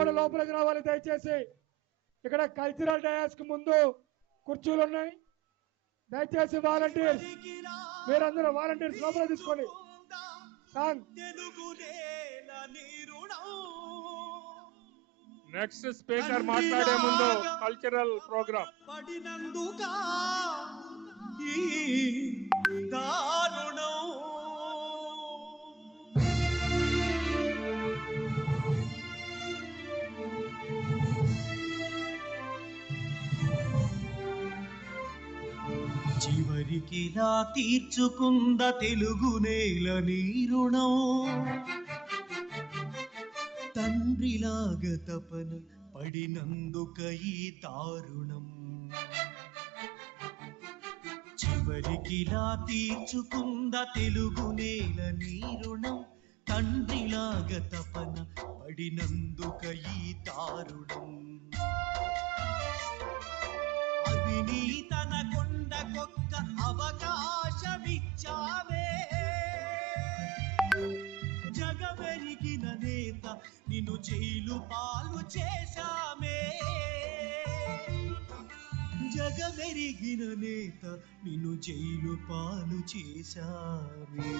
కూడా లోపలికి రావాలి దయచేసి. ఇక్కడ కల్చరల్ డయాస్కు ముందు కుర్చీలు ఉన్నాయి. దయచేసి వాలంటీర్స్ మీరందరూ వాలంటీర్స్ లోపల తీసుకోండి నెక్స్ట్ స్పీకర్ మాట్లాడే ముందు కల్చరల్ ప్రోగ్రామ్ పడినందుక ఈ దారుణం చివరికిలా తీర్చుకుంద తెలుగు నేల నీరుణం. తండ్రిలాగ తపన పడినందుక ఈ దారుణం. చివరికిలా తీర్చుకుంద తెలుగు నేల నీరుణం. తండ్రిలాగ తపన పడినందుక ఈ దారుణం. అవినీత ఒక్క అవకాశమిచ్చావే. జగమెరిగిన నేత నిన్ను జైలు పాలు చేశామే. జగమెరిగిన నేత నిన్ను జైలు పాలు చేశామే.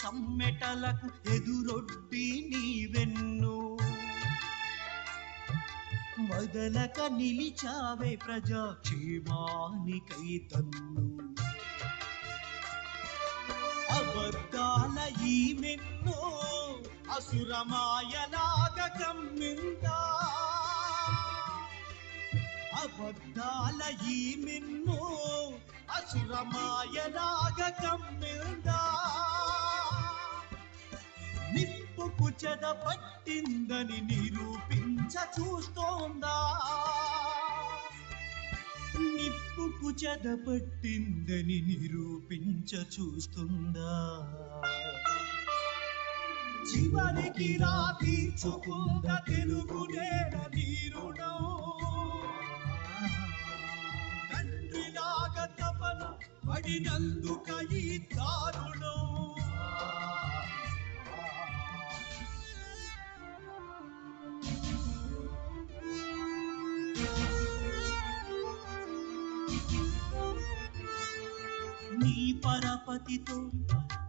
సమ్మెటలకు ఎదురొడ్డి నీవెన్ను. వదలక నిలిచావే ప్రజాక్షేమానికై తన్ను. అబద్ధాల ఈ మెన్ను అసురమాయలాగ కమ్మిందా? అబద్ధాల ఈ మిన్ను అసురమాయలాగ కమ్మిందా? నిప్పుకు చెద పట్టిందని నిరూపించ చూస్తోందా? నిప్పుకు చెద పట్టిందని నిరూపించ చూస్తుందా? చివరికి రా తీర్చుకుంద తెలుగు నేల నీరుణం తండ్రిలాగ తపన పడినందుక ఈ దారుణం పరపతితో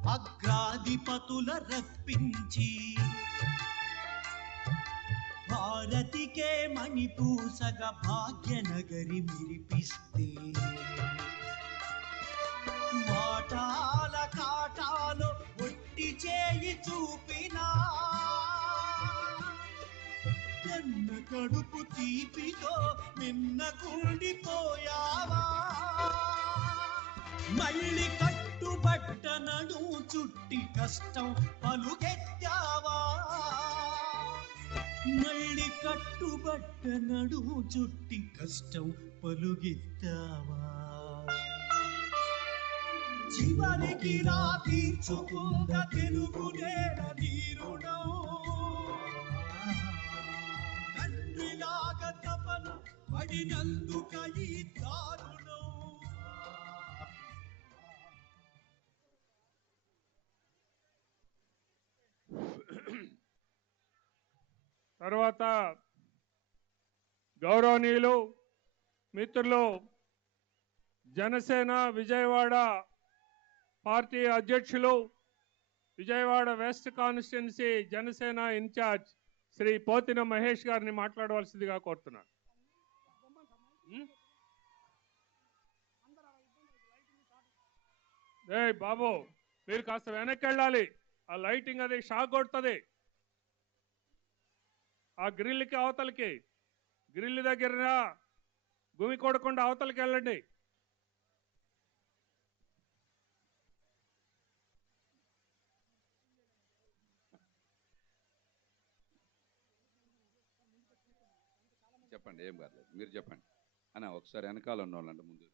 అగ్రాధిపతుల రప్పించి భారతికే మణిపూసగ భాగ్యనగరి మిరిపిస్తే. వాటాల కాటాలో ఒట్టి చేయి చూపినా. కన్న కడుపు తీపితో నిన్న కూడిపోయావా మళ్ళీ కట్టుబట్ట నడు చుట్టి కష్టం పలుకెత్తావా మళ్ళీ కట్టుబట్ట నడు చుట్టి కష్టం పలుగెత్తావా? చివరికి రా తీర్చుకుంద తెలుగు నేల నీరుణం తండ్రిలాగ తపన పడినందుక ఈ దారుణం తర్వాత గౌరవనీయులు మిత్రులు జనసేన విజయవాడ పార్టీ అధ్యక్షులు Vijayawada west constituency Janasena incharge Shri Pothina Mahesh గారిని మాట్లాడవలసిందిగా కోరుతున్నాను. ఏయ్ బాబు మీరు కాస్త వెనక్కి వెళ్ళాలి. ఆ లైటింగ్ అది షాక్ కొడుతుంది. ఆ గ్రిల్కి అవతలకి. గ్రిల్ దగ్గర గుమి కొడకుండా అవతలకి వెళ్ళండి. చెప్పండి ఏం కాలేదు మీరు చెప్పండి. అన్న ఒకసారి వెనకాల ఉన్న వాళ్ళంటే ముందు.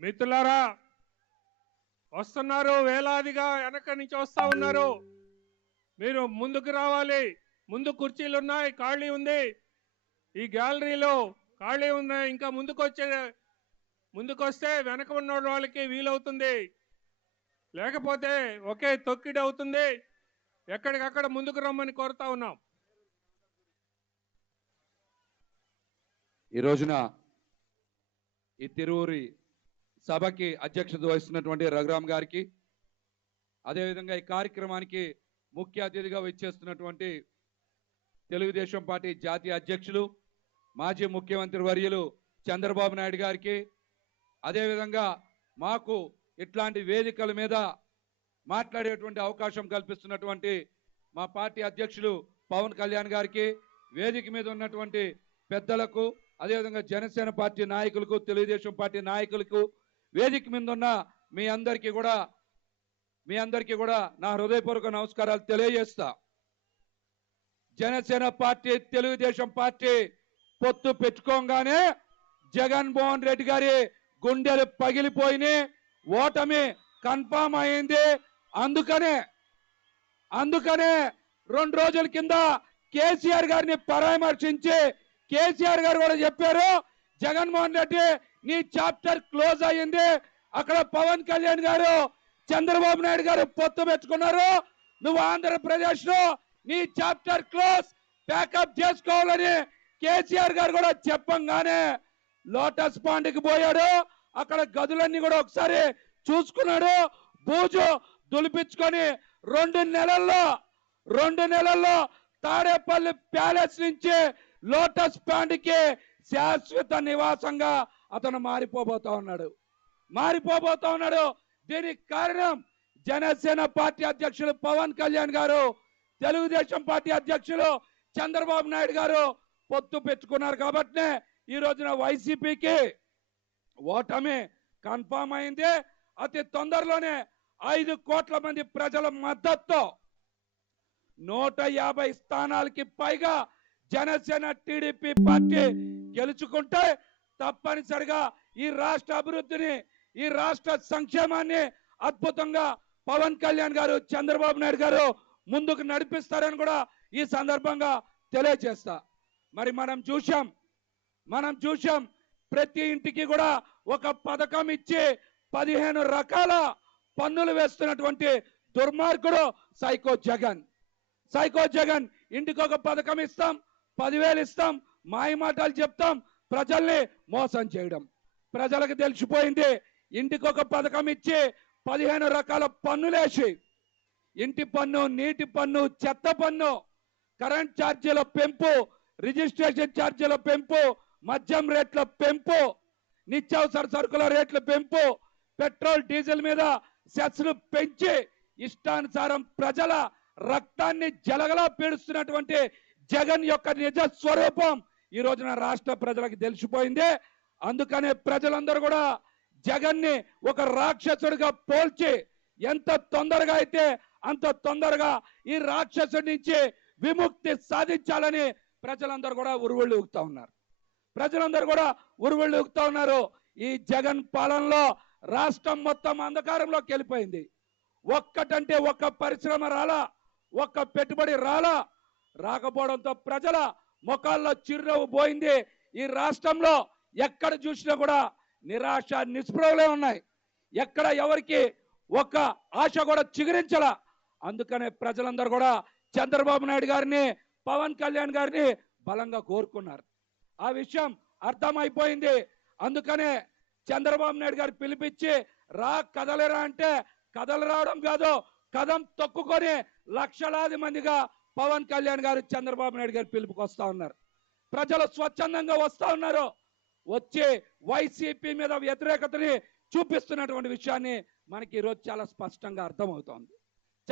మిత్రులారా వస్తున్నారు వేలాదిగా వెనక నుంచి వస్తా ఉన్నారు. మీరు ముందుకు రావాలి. ముందు కుర్చీలు ఉన్నాయి ఖాళీ ఉంది. ఈ గ్యాలరీలో ఖాళీ ఉన్నాయి ఇంకా ముందుకు వచ్చే వెనక ఉన్న వాళ్ళకి వీలవుతుంది. లేకపోతే ఒకే తొక్కిడి అవుతుంది. ఎక్కడికక్కడ ముందుకు రమ్మని కోరుతా ఉన్నాం. ఈ రోజున ఈ తిరువురి సభకి అధ్యక్షత వహిస్తున్నటువంటి రఘురామ్ గారికి అదేవిధంగా ఈ కార్యక్రమానికి ముఖ్య అతిథిగా వచ్చేస్తున్నటువంటి తెలుగుదేశం పార్టీ జాతీయ అధ్యక్షులు మాజీ ముఖ్యమంత్రి వర్యులు చంద్రబాబు నాయుడు గారికి అదేవిధంగా మాకు ఇట్లాంటి వేదికల మీద మాట్లాడేటువంటి అవకాశం కల్పిస్తున్నటువంటి మా పార్టీ అధ్యక్షులు పవన్ కళ్యాణ్ గారికి వేదిక మీద ఉన్నటువంటి పెద్దలకు అదేవిధంగా జనసేన పార్టీ నాయకులకు తెలుగుదేశం పార్టీ నాయకులకు వేదిక మీద ఉన్న మీ అందరికీ కూడా మీ అందరికీ కూడా నా హృదయపూర్వక నమస్కారాలు తెలియజేస్తా. జనసేన పార్టీ తెలుగుదేశం పార్టీ పొత్తు పెట్టుకోగానే జగన్మోహన్ రెడ్డి గారి గుండెలు పగిలిపోయినాయి ఓటమి కన్ఫామ్ అయింది. అందుకనే అందుకనే రెండు రోజుల కింద కేసీఆర్ గారిని పరామర్శించి కేసీఆర్ గారు కూడా చెప్పారు జగన్మోహన్ రెడ్డి నీ చాప్టర్ క్లోజ్ అయ్యింది. అక్కడ పవన్ కళ్యాణ్ గారు చంద్రబాబు నాయుడు గారు పొత్తు పెట్టుకున్నారు. నువ్వు ఆంధ్రప్రదేశ్లో నీ చాప్టర్ క్లోజ్ ప్యాకప్ చేసుకోవాలని కేసీఆర్ గారు కూడా చెప్పంగానే లోటస్ పాండ్కి పోయాడు. అక్కడ గదులన్నీ కూడా ఒకసారి చూసుకున్నాడు. బూజు దులిపించుకొని రెండు నెలల్లో రెండు నెలల్లో తాడేపల్లి ప్యాలెస్ నుంచి లోటస్ పాండ్కి శాశ్వత నివాసంగా అతను మారిపోబోతా ఉన్నాడు. మారిపోబోతా ఉన్నాడు. దీనికి కారణం జనసేన పార్టీ అధ్యక్షులు పవన్ కళ్యాణ్ గారు తెలుగుదేశం పార్టీ అధ్యక్షులు చంద్రబాబు నాయుడు గారు పొత్తు పెట్టుకున్నారు కాబట్టినే ఈ రోజున వైసీపీకి ఓటమి కన్ఫామ్ అయింది. అతి తొందరలోనే ఐదు కోట్ల మంది ప్రజల మద్దతుతో నూట యాభై స్థానాలకి పైగా జనసేన టీడీపీ పార్టీ గెలుచుకుంటే తప్పనిసరిగా ఈ రాష్ట్ర అభివృద్ధిని ఈ రాష్ట్ర సంక్షేమాన్ని అద్భుతంగా పవన్ కళ్యాణ్ గారు చంద్రబాబు నాయుడు గారు ముందుకు నడిపిస్తారని కూడా ఈ సందర్భంగా తెలియజేస్తా. మరి మనం చూశాం మనం చూశాం ప్రతి ఇంటికి కూడా ఒక పథకం ఇచ్చి పదిహేను రకాల పన్నులు వేస్తున్నటువంటి దుర్మార్గుడు సైకో జగన్. సైకో జగన్ ఇంటికి ఒక పథకం ఇస్తాం పదివేలు ఇస్తాం మాయమాటాలు చెప్తాం ప్రజల్ని మోసం చేయడం. ప్రజలకు తెలిసిపోయింది ఇంటికి ఒక పథకం ఇచ్చి పదిహేను రకాల పన్నులేసి ఇంటి పన్ను నీటి పన్ను చెత్త పన్ను కరెంట్ ఛార్జీల పెంపు రిజిస్ట్రేషన్ ఛార్జీల పెంపు మద్యం రేట్ల పెంపు నిత్యావసర సరుకుల రేట్ల పెంపు పెట్రోల్ డీజిల్ మీద సెస్లు పెంచి ఇష్టానుసారం ప్రజల రక్తాన్ని జలగలా పీడుస్తున్నటువంటి జగన్ యొక్క నిజ స్వరూపం ఈ రోజున రాష్ట్ర ప్రజలకు తెలిసిపోయింది. అందుకనే ప్రజలందరూ కూడా జగన్ని ఒక రాక్షసుడిగా పోల్చి ఎంత తొందరగా అయితే అంత తొందరగా ఈ రాక్షసుడి నుంచి విముక్తి సాధించాలని ప్రజలందరూ కూడా ఉరువుళ్ళు ఊగుతా ఉన్నారు. ప్రజలందరూ కూడా ఉరువుళ్ళు ఊగుతా ఉన్నారు. ఈ జగన్ పాలనలో రాష్ట్రం మొత్తం అంధకారంలోకి వెళ్ళిపోయింది. ఒక్కటంటే ఒక్క పరిశ్రమ రాలా ఒక్క పెట్టుబడి రాలా రాకపోవడంతో ప్రజల ముఖాల్లో చిరునవ్వు పోయింది. ఈ రాష్ట్రంలో ఎక్కడ చూసినా కూడా నిరాశ నిస్పృహలే ఉన్నాయి. ఎక్కడ ఎవరికి ఒక్క ఆశ కూడా చిగురించల. అందుకనే ప్రజలందరూ కూడా చంద్రబాబు నాయుడు గారిని పవన్ కళ్యాణ్ గారిని బలంగా కోరుకున్నారు. ఆ విషయం అర్థమైపోయింది. అందుకనే చంద్రబాబు నాయుడు గారు పిలిపించి రా కదలరా అంటే కథలు రావడం కాదు కదం తొక్కుకొని లక్షలాది మందిగా పవన్ కళ్యాణ్ గారు చంద్రబాబు నాయుడు గారు పిలుపుకి వస్తా ఉన్నారు. ప్రజలు స్వచ్ఛందంగా వస్తా ఉన్నారు. వచ్చే వైసీపీ మీద వ్యతిరేకతని చూపిస్తున్నటువంటి విషయాన్ని మనకి ఈరోజు చాలా స్పష్టంగా అర్థమవుతోంది.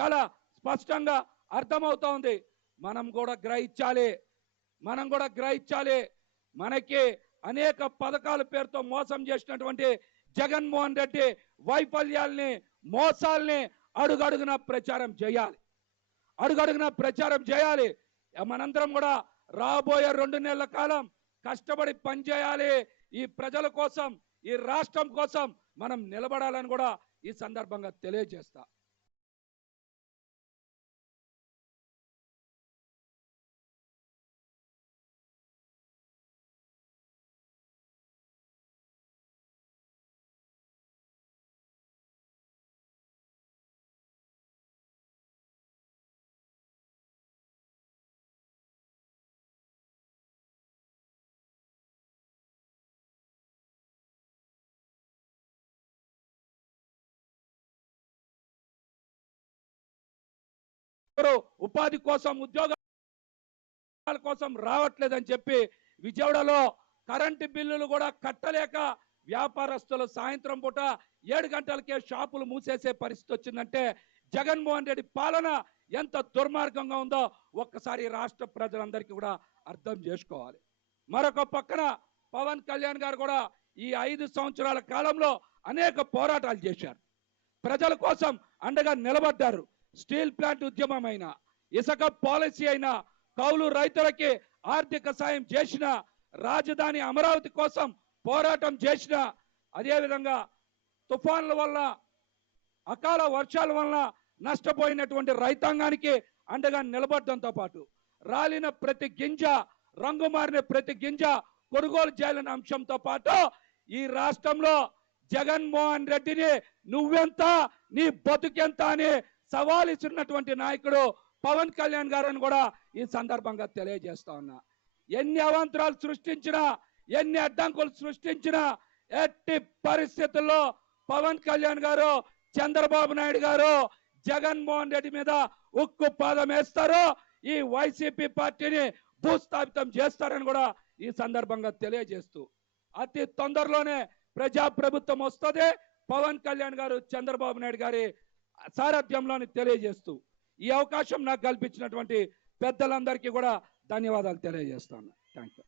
చాలా స్పష్టంగా అర్థమవుతోంది. మనం కూడా గ్రహించాలి. మనం కూడా గ్రహించాలి. మనకి అనేక పథకాల పేరుతో మోసం చేసినటువంటి జగన్మోహన్ రెడ్డి వైఫల్యాల్ని మోసాల్ని అడుగడుగున ప్రచారం చేయాలి. అడుగడుగున ప్రచారం చేయాలి. మనందరం కూడా రాబోయే రెండు నెలల కాలం కష్టపడి పనిచేయాలి. ఈ ప్రజల కోసం ఈ రాష్ట్రం కోసం మనం నిలబడాలని కూడా ఈ సందర్భంగా తెలియజేస్తా. ఎవరు ఉపాధి కోసం ఉద్యోగాల కోసం రావట్లేదని చెప్పి విజయవాడలో కరెంటు బిల్లులు కూడా కట్టలేక వ్యాపారస్తులు సాయంత్రం పూట ఏడు గంటలకే షాపులు మూసేసే పరిస్థితి వచ్చిందంటే జగన్మోహన్ రెడ్డి పాలన ఎంత దుర్మార్గంగా ఉందో ఒక్కసారి రాష్ట్ర ప్రజలందరికీ కూడా అర్థం చేసుకోవాలి. మరొక పక్కన పవన్ కళ్యాణ్ గారు కూడా ఈ ఐదు సంవత్సరాల కాలంలో అనేక పోరాటాలు చేశారు. ప్రజల కోసం అండగా నిలబడ్డారు. స్టీల్ ప్లాంట్ ఉద్యమం అయినా ఇసుక పాలసీ అయినా కౌలు రైతులకి ఆర్థిక సాయం చేసిన రాజధాని అమరావతి కోసం పోరాటం చేసిన అదేవిధంగా తుఫాన్ల వల్ల అకాల వర్షాల వల్ల నష్టపోయినటువంటి రైతాంగానికి అండగా నిలబడడంతో పాటు రాలిన ప్రతి గింజ రంగు మారిన ప్రతి గింజ కొనుగోలు చేయాలనే అంశంతో పాటు ఈ రాష్ట్రంలో జగన్మోహన్ రెడ్డిని నువ్వెంత నీ బతుకెంత అని సవాల్ ఇస్తున్నటువంటి నాయకుడు పవన్ కళ్యాణ్ గారని కూడా ఈ సందర్భంగా తెలియజేస్తా ఉన్నా. ఎన్ని అవాంతరాలు సృష్టించినా ఎన్ని అడ్డంకులు సృష్టించినా ఎట్టి పరిస్థితుల్లో పవన్ కళ్యాణ్ గారు చంద్రబాబు నాయుడు గారు జగన్మోహన్ రెడ్డి మీద ఉక్కు పాదం వేస్తారు. ఈ వైసీపీ పార్టీని భూస్థాపితం చేస్తారని కూడా ఈ సందర్భంగా తెలియజేస్తూ. అతి తొందరలోనే ప్రజాప్రభుత్వం వస్తుంది. పవన్ కళ్యాణ్ గారు చంద్రబాబు నాయుడు గారి సారథ్యంలోని తెలియజేస్తూ ఈ అవకాశం నాకు కల్పించినటువంటి పెద్దలందరికీ కూడా ధన్యవాదాలు తెలియజేస్తాను. Thank you